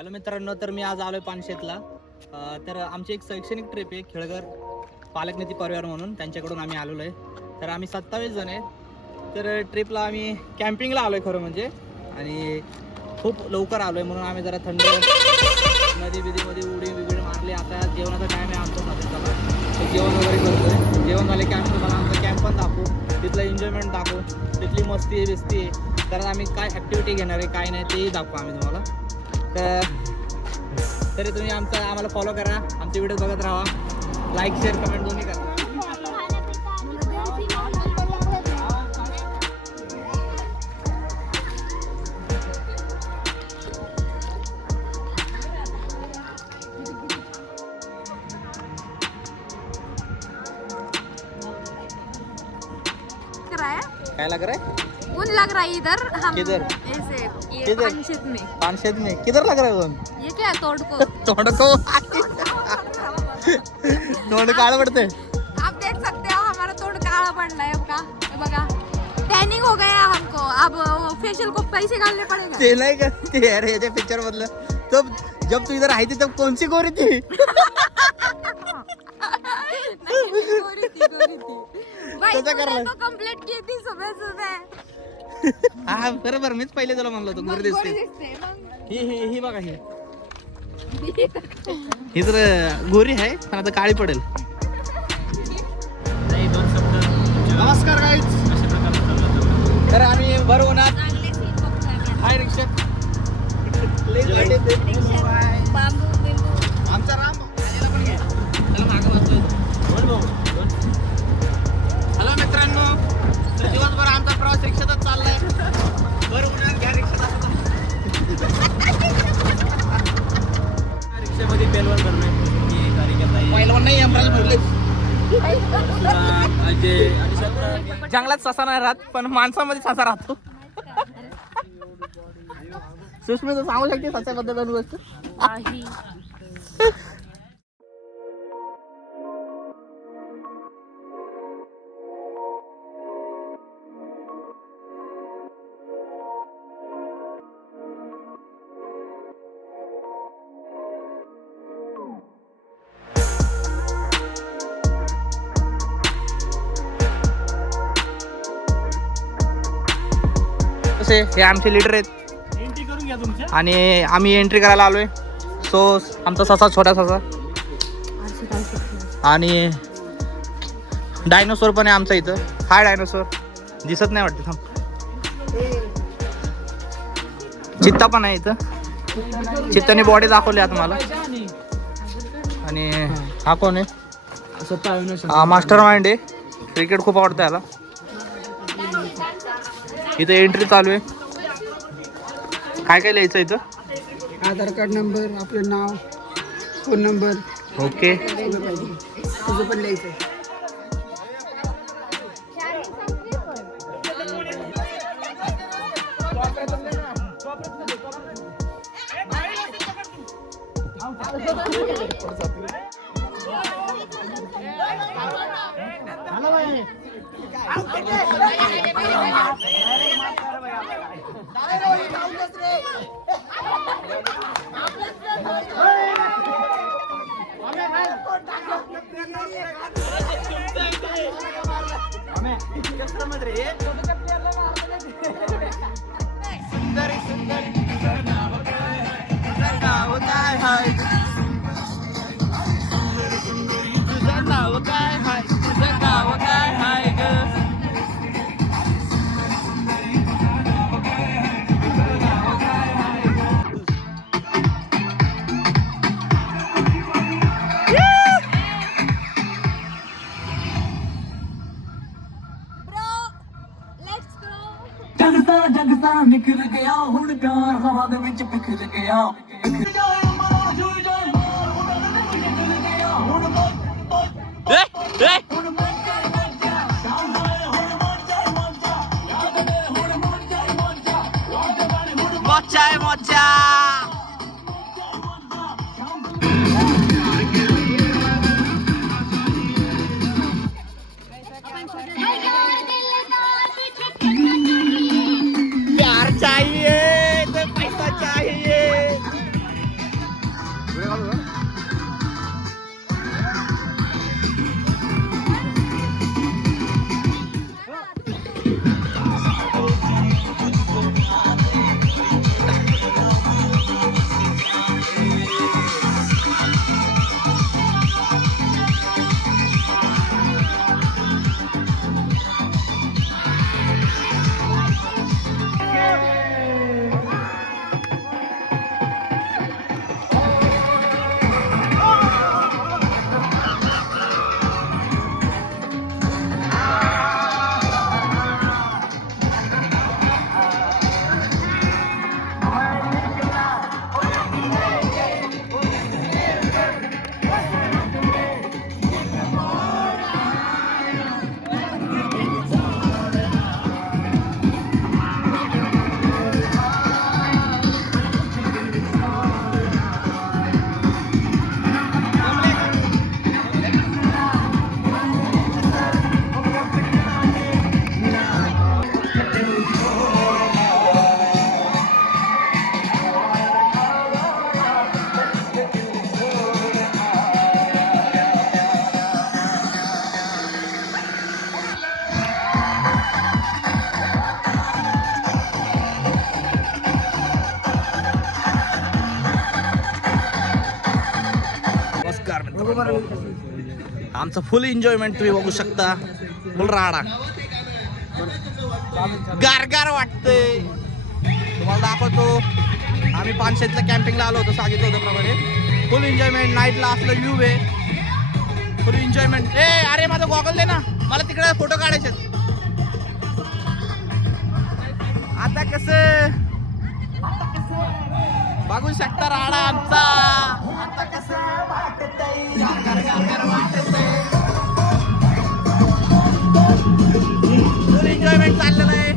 Hello मित्रांनो, तर मी आज आलोय पानशेतला. तर आमची एक शैक्षणिक ट्रिप आहे खेळघर पालकनिधी परिवार म्हणून, त्यांच्याकडून आम्ही आलेलो आहे. तर आम्ही 27 जण आहेत. तर ट्रिपला आम्ही कॅम्पिंगला आलोय खरं म्हणजे, आणि खूप लवकर आलोय म्हणून आम्ही जरा थंड नदी बिदीमध्ये उडी बिडी मारली. आता जेवणाचा टाईम आहे आमचा 7:00 तर जेवण वगैरे करतोय. जेवण झाले की आम्ही तुम्हाला आमचा कॅम्प पण दाखवू, तिथलं एन्जॉयमेंट दाखवू, तिथली मस्ती आहे बिस्ती आहे. तर आम्ही काय ॲक्टिव्हिटी घेणार आहे काय नाही तेही दाखवू आम्ही तुम्हाला. तरी तुम्ही आम्हाला फॉलो करा, आमचे व्हिडिओ बघत राहा, लाईक शेअर कमेंट दोन्ही करा. काय लग रहा है? ऊन लग रहा है इधर हम किधर? ऐसे ये किधर? पानशेत में किधर लग रहा है ऊन? ये क्या तोड़ को तोंड को तोंड काळ पडते. आप देख सकते हो हमारा तोड़ काला पड़ना है आपका. ये बघा टॅनिंग हो गया हमको. अब फेशियल को पैसे डालने पड़ेगा. ते नाही का ते यार याच्या पिक्चर मधलं. तो जब तू इधर आई थी तब कौन सी गोरी थी? गोरी थी भाई. तसं करलं. तो कंप्लीट की थी सुबह सुबह. हा बरोबर, मीच पहिले तुला म्हणलो होतो गोरी दिसते. दिसते मग. ही बघा ही तर गोरी आहे पण आता काळी पडेल. नमस्कार गाईज. तर आम्ही भर उन्हात चांगले सीन बघतोय आम्ही. हाय रिक्षा बांबू बिंबू. आमचा राम आलेला पण घ्या. त्याला मागं बसतोय. हॅलो मित्रांनो, तर दिवसभर आमचा प्रवास रिक्षातच चाललाय. भर उन्हात घ्या रिक्षात. रिक्षामध्ये पेलवण करणार पहिलवान नाही अमराज भरले. जंगलात ससा नाही राहत पण माणसामध्ये ससा राहतो. सुष्मिता तर सांगू शकते ससाबद्दल दोन गोष्ट. हे आमचे लीडर आहेत एंट्री करून घ्या तुमच्या. आणि आम्ही एंट्री करायला आलोय. सो आमचा ससा छोटा ससा आणि डायनोसॉर पण आहे आमचा इथं. हाय डायनोसॉर, दिसत नाही वाटतं. थांब. चित्ता पण आहे इथं. चित्ताने बॉडी दाखवली आता मला. आणि हा कोण आहे? हा मास्टर माइंड आहे. क्रिकेट खूप आवडतं याला. इथं एंट्री चालू आहे. काय काय लिहायचं इथं? आधार कार्ड नंबर, आपलं नाव, फोन नंबर. ओके. तुझं पण लिहायचं. जगता निखर गया हुण प्यार हवा दे विच बिखर गया. प्यार चाहिए तो पैसा चाहिए. आमचा फुल एन्जॉयमेंट तुम्ही बघू शकता. फुल राडा गारगार वाटतंय. तुम्हाला दाखवतो. आम्ही पानशेतला कॅम्पिंगला आलो होतो सांगितलं होतं प्रमाणे. फुल एन्जॉयमेंट. नाईटला असलं व्ह्यू आहे. फुल एन्जॉयमेंट. अरे माझा गॉगल दे ना, मला तिकडे फोटो काढायचे. आता कसं बघू शकता राडा आमचा. आता कसं वाटतंय, गारगार वाटतंय. फुल एन्जॉयमेंट चाललेलं आहे.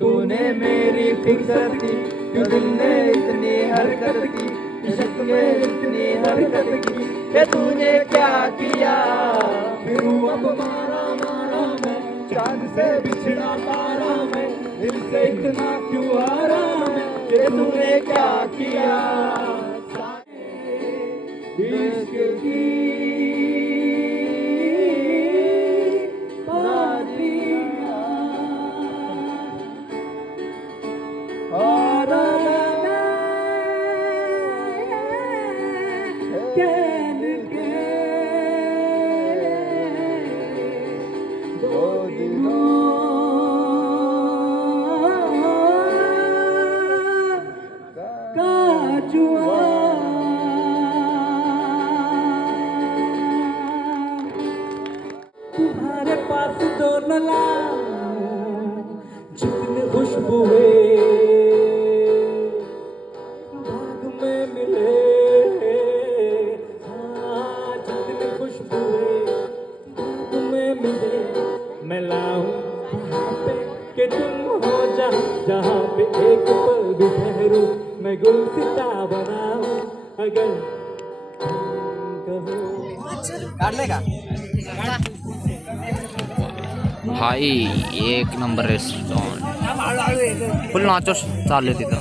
तूने मेरी फिक्र की, क्यों दिल ने इतनी हरकत की, इश्क में इतनी हरकत की, ये तूने क्या किया? फिर अब मारा मारा मैं, चांद से बिछड़ा तारा मैं, दिल से इतना क्यों हारा मैं, ये तूने क्या किया? इश्क की तुम्हारे पास तो न लाऊं जितनी खुशबू है भाग में मिले, हाँ जितनी खुशबू है भाग में मिले, मैं लाऊं वहाँ पे कि तुम हो जहाँ पे एक पल भी ठहरूं, मैं गुलसिता बनाऊं अगर काढले का भाई एक नंबर रेस्टॉरंट फुल नाचोस चालू आहे तिथं.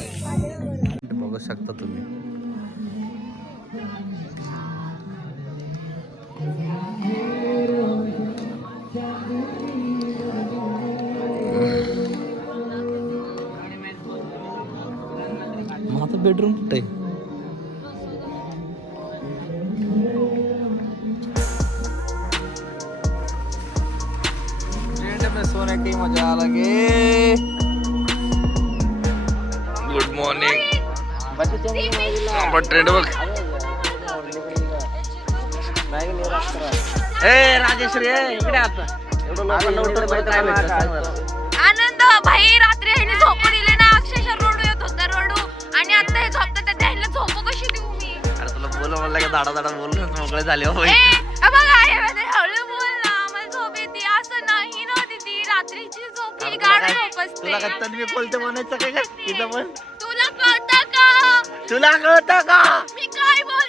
बघू शकता तुम्ही. माझं बेडरूम कुठे आहे? सोने की मजा लगे. Good morning. ट्रेंड बघ. राजेश्री इकडे आता आनंद भाई रात्री ह्याने झोपू दिले ना, अक्षरशः रडू येत होता रडू. आणि आता हे झोपतात तर त्याला झोपू कशी देऊ मी? अरे तुला बोल म्हणलं का दाडा दाडा बोल मोकळे झाले हो. बघा हळू बोल ना, मला झोप येते. असं नाही ना दीदी, रात्रीची झोप ही गाढ झोप असते. तुला काय तन्वी बोलते म्हणायचं काय का? तिथं पण तुला कळतं का? तुला कळतं का मी काय बोल